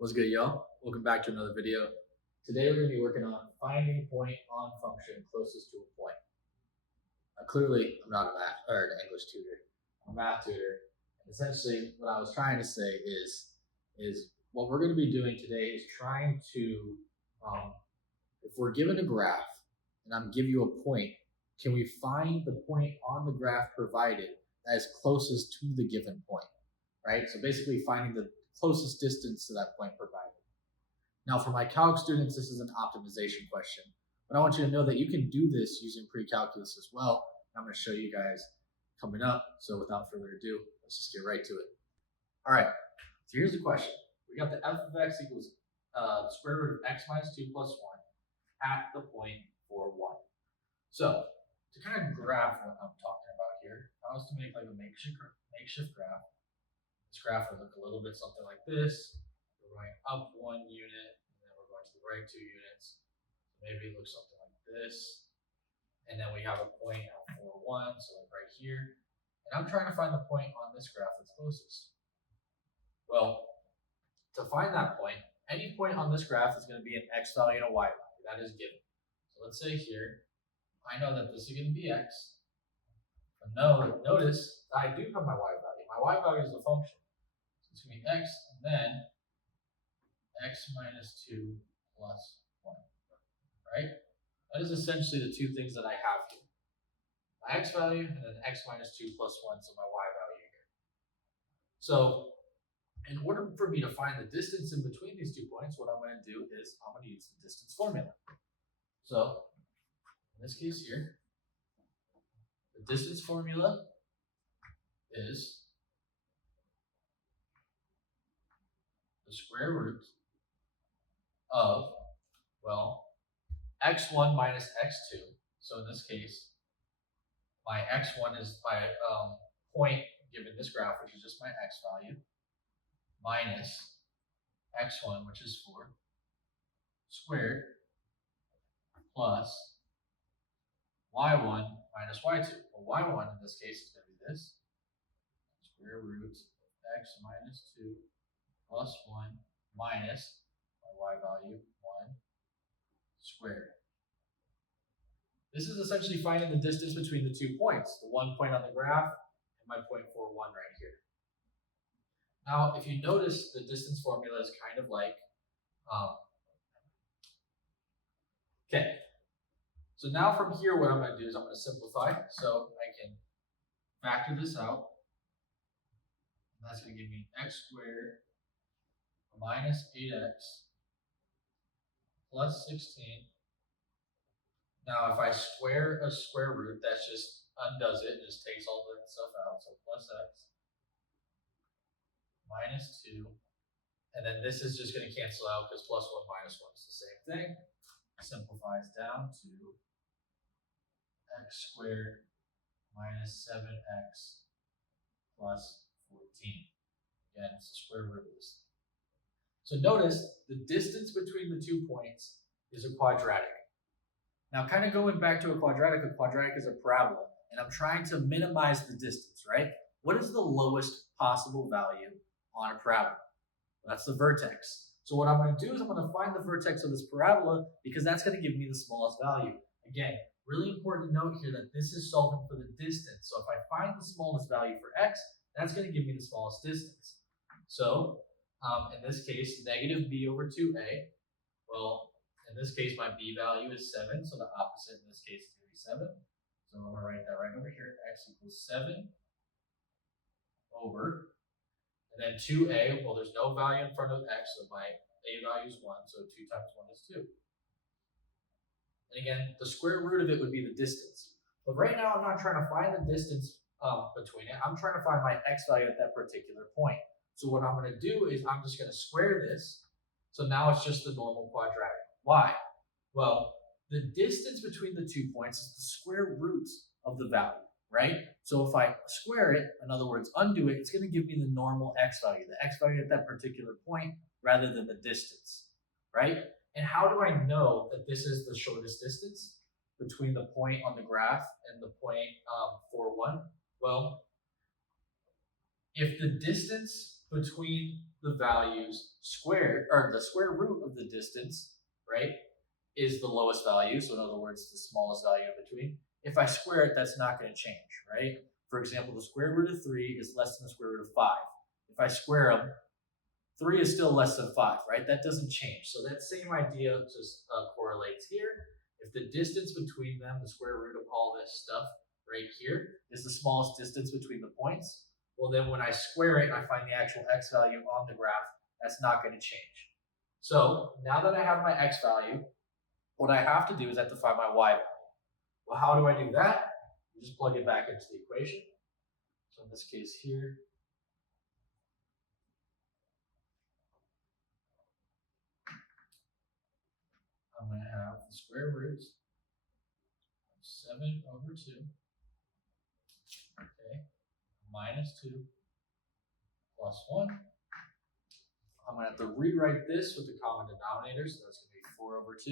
What's good, y'all? Welcome back to another video. Today we're going to be working on finding point on function closest to a point. Clearly, I'm not a math or an English tutor. I'm a math tutor. And essentially, what I was trying to say is what we're going to be doing today is trying to, if we're given a graph and I'm giving you a point, can we find the point on the graph provided that is closest to the given point, right? So basically finding the closest distance to that point provided. Now for my calc students, this is an optimization question, but I want you to know that you can do this using pre-calculus as well. I'm going to show you guys coming up. So without further ado, let's just get right to it. All right, so here's the question. We got the f of x equals the square root of x minus 2 plus 1 at the point 4, 1. So to kind of graph what I'm talking about here, I was to make like a makeshift graph. This graph would look a little bit something like this. We're going up 1 unit, and then we're going to the right 2 units. So maybe it looks something like this. And then we have a point at 4, 1, so like right here. And I'm trying to find the point on this graph that's closest. Well, to find that point, any point on this graph is going to be an x value and a y value. That is given. So let's say here, I know that this is going to be x. But notice I do have my y value. My y value is the function. So it's going to be x and then x minus 2 plus 1. Right? That is essentially the two things that I have here. My x value and then x minus 2 plus 1, so my y value here. So in order for me to find the distance in between these 2 points, what I'm going to do is I'm going to use the distance formula. So in this case here, the distance formula is the square root of, well, x1 minus x2. So in this case, my x1 is my point given this graph, which is just my x value, minus x1, which is 4, squared, plus y1 minus y2. Well, y1 in this case is going to be this, square root of x minus 2 plus 1 minus my y value, 1 squared. This is essentially finding the distance between the 2 points, the 1 point on the graph and my point 4, 1 right here. Now, if you notice, the distance formula is kind of like, okay. So now from here, what I'm going to do is I'm going to simplify. So I can factor this out. And that's going to give me x squared minus 8x plus 16. Now, if I square a square root, that just undoes it, just takes all the stuff out. So plus x minus 2. And then this is just going to cancel out because plus 1 minus 1 is the same thing. Simplifies down to x squared minus 7x plus 14. Again, it's the square root of this. So notice the distance between the 2 points is a quadratic. Now, kind of going back to a quadratic is a parabola, and I'm trying to minimize the distance, right? What is the lowest possible value on a parabola? That's the vertex. So what I'm going to do is I'm going to find the vertex of this parabola because that's going to give me the smallest value. Again, really important to note here that this is solving for the distance. So if I find the smallest value for x, that's going to give me the smallest distance. So in this case, negative b over 2a. Well, in this case, my b value is 7, so the opposite in this case is going to be 7. So I'm going to write that right over here. X equals 7 over, and then 2a, well, there's no value in front of x, so my a value is 1, so 2 times 1 is 2. And again, the square root of it would be the distance. But right now, I'm not trying to find the distance between it. I'm trying to find my x value at that particular point. So what I'm going to do is I'm just going to square this. So now it's just the normal quadratic. Why? Well, the distance between the 2 points is the square root of the value, right? So if I square it, in other words, undo it, it's going to give me the normal x value, the x value at that particular point, rather than the distance, right? And how do I know that this is the shortest distance between the point on the graph and the point 4, 1? Well, if the distance between the values squared, or the square root of the distance, right, is the lowest value. So in other words, the smallest value in between. If I square it, that's not going to change, right? For example, the square root of 3 is less than the square root of 5. If I square them, 3 is still less than 5, right? That doesn't change. So that same idea just correlates here. If the distance between them, the square root of all this stuff right here, is the smallest distance between the points, well then when I square it and I find the actual x value on the graph, that's not going to change. So now that I have my x value, what I have to do is I have to find my y value. Well, how do I do that? You just plug it back into the equation. So in this case here, I'm going to have the square root of 7 over 2, okay, minus 2 plus 1. I'm going to have to rewrite this with the common denominator, so that's going to be 4 over 2.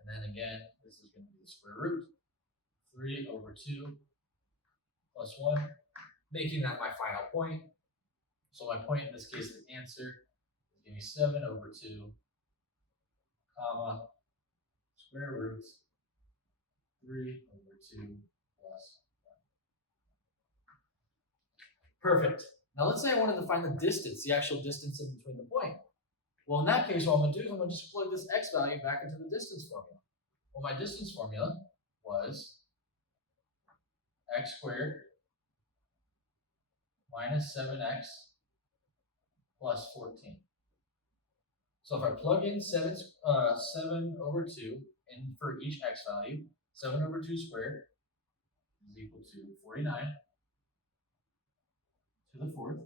And then again, this is going to be the square root, 3 over 2 plus 1, making that my final point. So my point in this case, the answer is going to be 7 over 2, comma, square root, 3 over 2 plus 1. Perfect. Now let's say I wanted to find the distance, the actual distance in between the point. Well, in that case, what I'm going to do is I'm going to just plug this x value back into the distance formula. Well, my distance formula was x squared minus 7x plus 14. So if I plug in 7 over 2 in for each x value, 7 over 2 squared is equal to 49 to the 4th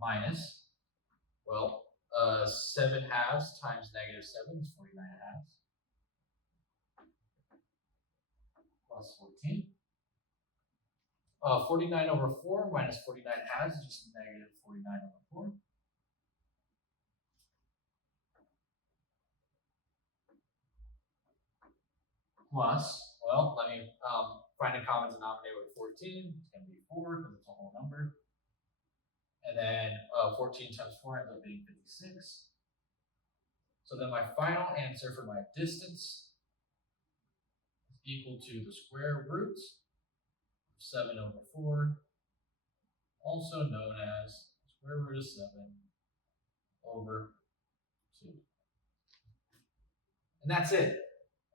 minus, well, 7 halves times negative 7 is 49 halves plus 14. 49 over 4 minus 49 halves is just negative 49 over 4. Plus, well, let me find a common denominator with 14. It's going to be 4 because it's a whole number. And then 14 times 4 ends up being 56. So then my final answer for my distance is equal to the square root of 7 over 4, also known as square root of 7 over 2. And that's it.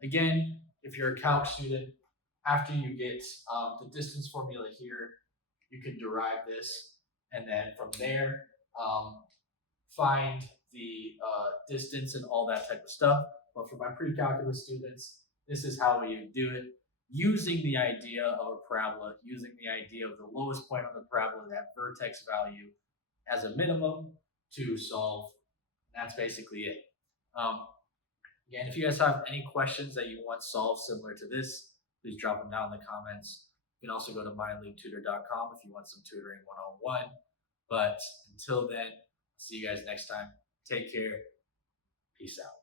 Again, if you're a calc student, after you get the distance formula here, you can derive this, and then from there, find the distance and all that type of stuff. But for my pre-calculus students, this is how we do it, using the idea of a parabola, using the idea of the lowest point on the parabola, that vertex value, as a minimum to solve. That's basically it. Again, if you guys have any questions that you want solved similar to this, please drop them down in the comments. You can also go to myleaptutor.com if you want some tutoring one-on-one. But until then, see you guys next time. Take care. Peace out.